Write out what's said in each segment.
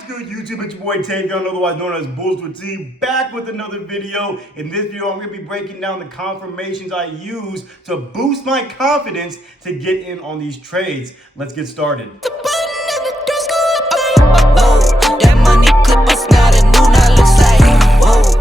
What's good, YouTube? It's your boy Tavion, otherwise known as Bulls with T, back with another video. In this video, I'm going to be breaking down the confirmations I use to boost my confidence to get in on these trades. Let's get started.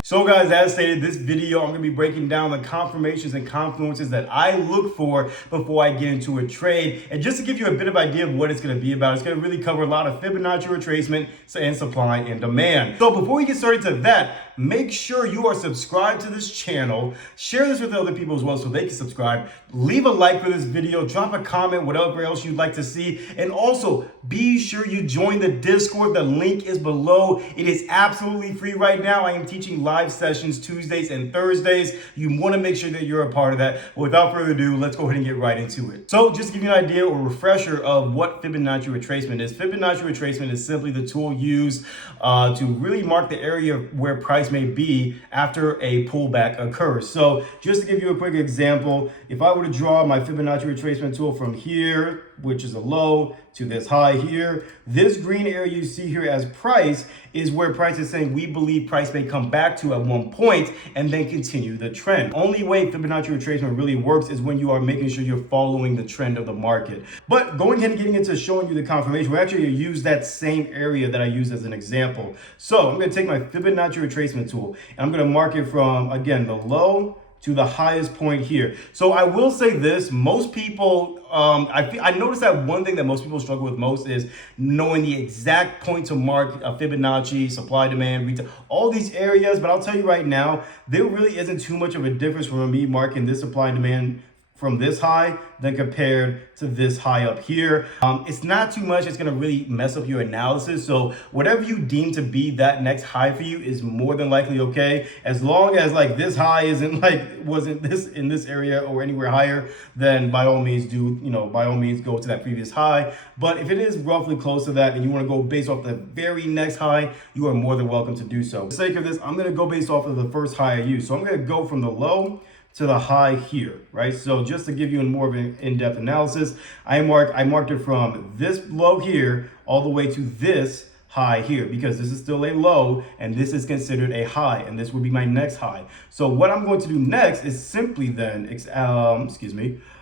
So guys, as stated, this video, I'm going to be breaking down the confirmations and confluences that I look for before I get into a trade. And just to give you a bit of idea of what it's going to be about, it's going to really cover a lot of Fibonacci retracement and supply and demand. So before we get started to that, make sure you are subscribed to this channel. Share this with other people as well so they can subscribe. Leave a like for this video. Drop a comment, whatever else you'd like to see. And also, be sure you join the Discord. The link is below. It is absolutely free right now. I am teaching live sessions Tuesdays and Thursdays. You want to make sure that you're a part of that. But without further ado, let's go ahead and get right into it. So just to give you an idea or refresher of what Fibonacci retracement is. Fibonacci retracement is simply the tool used to really mark the area where price may be after a pullback occurs. So just to give you a quick example, if I were to draw my Fibonacci retracement tool from here, which is a low, to this high here, this green area you see here as price is where price is saying we believe price may come back to at one point and then continue the trend. Only way Fibonacci retracement really works is when you are making sure you're following the trend of the market. But going ahead and getting into showing you the confirmation, we actually use that same area that I used as an example. So I'm going to take my Fibonacci retracement tool and I'm going to mark it from, again, the low to the highest point here. So I will say this, most people, I noticed that one thing that most people struggle with most is knowing the exact point to mark a Fibonacci, supply, demand, retail, all these areas. But I'll tell you right now, there really isn't too much of a difference from me marking this supply and demand from this high than compared to this high up here. It's not too much. It's going to really mess up your analysis. So whatever you deem to be that next high for you is more than likely okay. As long as like this high wasn't this in this area or anywhere higher, then by all means go to that previous high. But if it is roughly close to that and you want to go based off the very next high, you are more than welcome to do so. For the sake of this, I'm going to go based off of the first high I used. So I'm going to go from the low to the high here, right? So just to give you more of an in-depth analysis, I marked it from this low here all the way to this high here, because this is still a low and this is considered a high, and this would be my next high. So what I'm going to do next is simply then,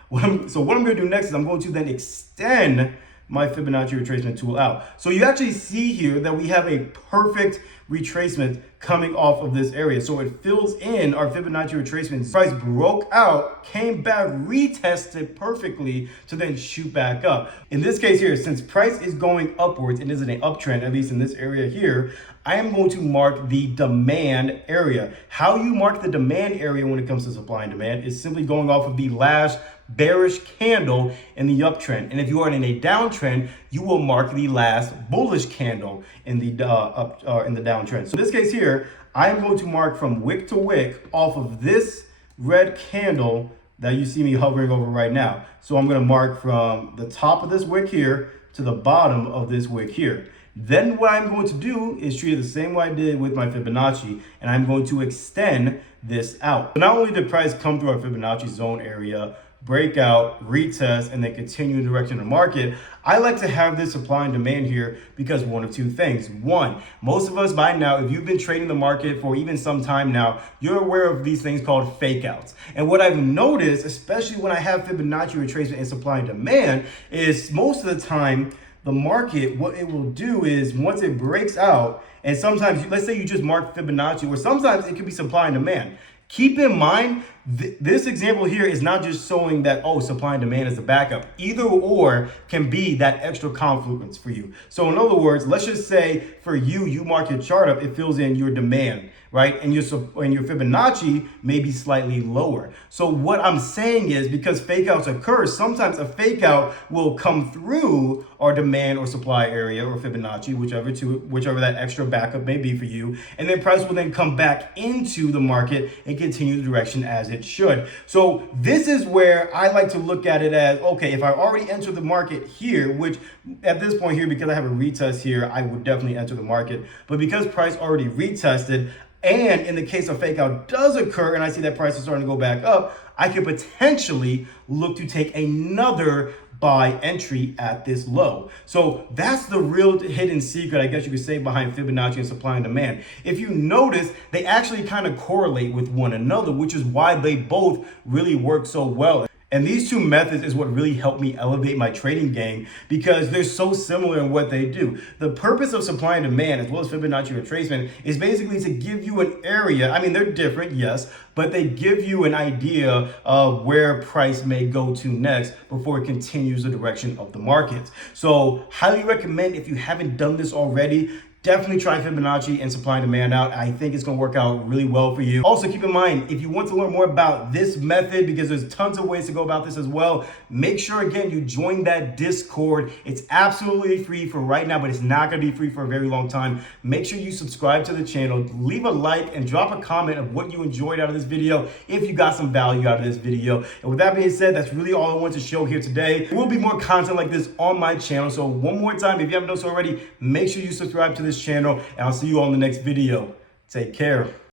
what I'm going to do next is I'm going to then extend my Fibonacci retracement tool out. So you actually see here that we have a perfect retracement coming off of this area. So it fills in our Fibonacci retracement. Price broke out, came back, retested perfectly to then shoot back up. In this case here, since price is going upwards and is in an uptrend, at least in this area here, I am going to mark the demand area. How you mark the demand area when it comes to supply and demand is simply going off of the last bearish candle in the uptrend. And if you are in a downtrend, you will mark the last bullish candle in the downtrend. So in this case here, I am going to mark from wick to wick off of this red candle that you see me hovering over right now. So I'm going to mark from the top of this wick here to the bottom of this wick here. Then what I'm going to do is treat it the same way I did with my Fibonacci, and I'm going to extend this out. So not only did price come through our Fibonacci zone area, breakout, retest, and then continue in the direction of the market, I like to have this supply and demand here because one of two things. One, most of us by now, if you've been trading the market for even some time now, you're aware of these things called fake outs. And what I've noticed, especially when I have Fibonacci retracement and supply and demand, is most of the time, the market, what it will do is once it breaks out, and sometimes, let's say you just mark Fibonacci, or sometimes it could be supply and demand. Keep in mind, this example here is not just showing that, oh, supply and demand is the backup. Either or can be that extra confluence for you. So in other words, let's just say for you mark your chart up, it fills in your demand, right? And your Fibonacci may be slightly lower. So what I'm saying is, because fake outs occur, sometimes a fake out will come through our demand or supply area or Fibonacci, whichever that extra backup may be for you. And then price will then come back into the market and continue the direction as it should. So this is where I like to look at it as, okay, if I already entered the market here, which at this point here, because I have a retest here, I would definitely enter the market. But because price already retested, And in the case a fake out does occur and I see that price is starting to go back up, I could potentially look to take another buy entry at this low. So that's the real hidden secret, I guess you could say, behind Fibonacci and supply and demand. If you notice, they actually kind of correlate with one another, which is why they both really work so well. And these two methods is what really helped me elevate my trading game because they're so similar in what they do. The purpose of supply and demand, as well as Fibonacci retracement, is basically to give you an area. I mean, they're different, yes, but they give you an idea of where price may go to next before it continues the direction of the markets. So highly recommend, if you haven't done this already, definitely try Fibonacci and supply and demand out. I think it's going to work out really well for you. Also, keep in mind, if you want to learn more about this method, because there's tons of ways to go about this as well, make sure, again, you join that Discord. It's absolutely free for right now, but it's not going to be free for a very long time. Make sure you subscribe to the channel, leave a like, and drop a comment of what you enjoyed out of this video if you got some value out of this video. And with that being said, that's really all I want to show here today. There will be more content like this on my channel. So one more time, if you haven't done so already, make sure you subscribe to this channel, and I'll see you all in the next video. Take care.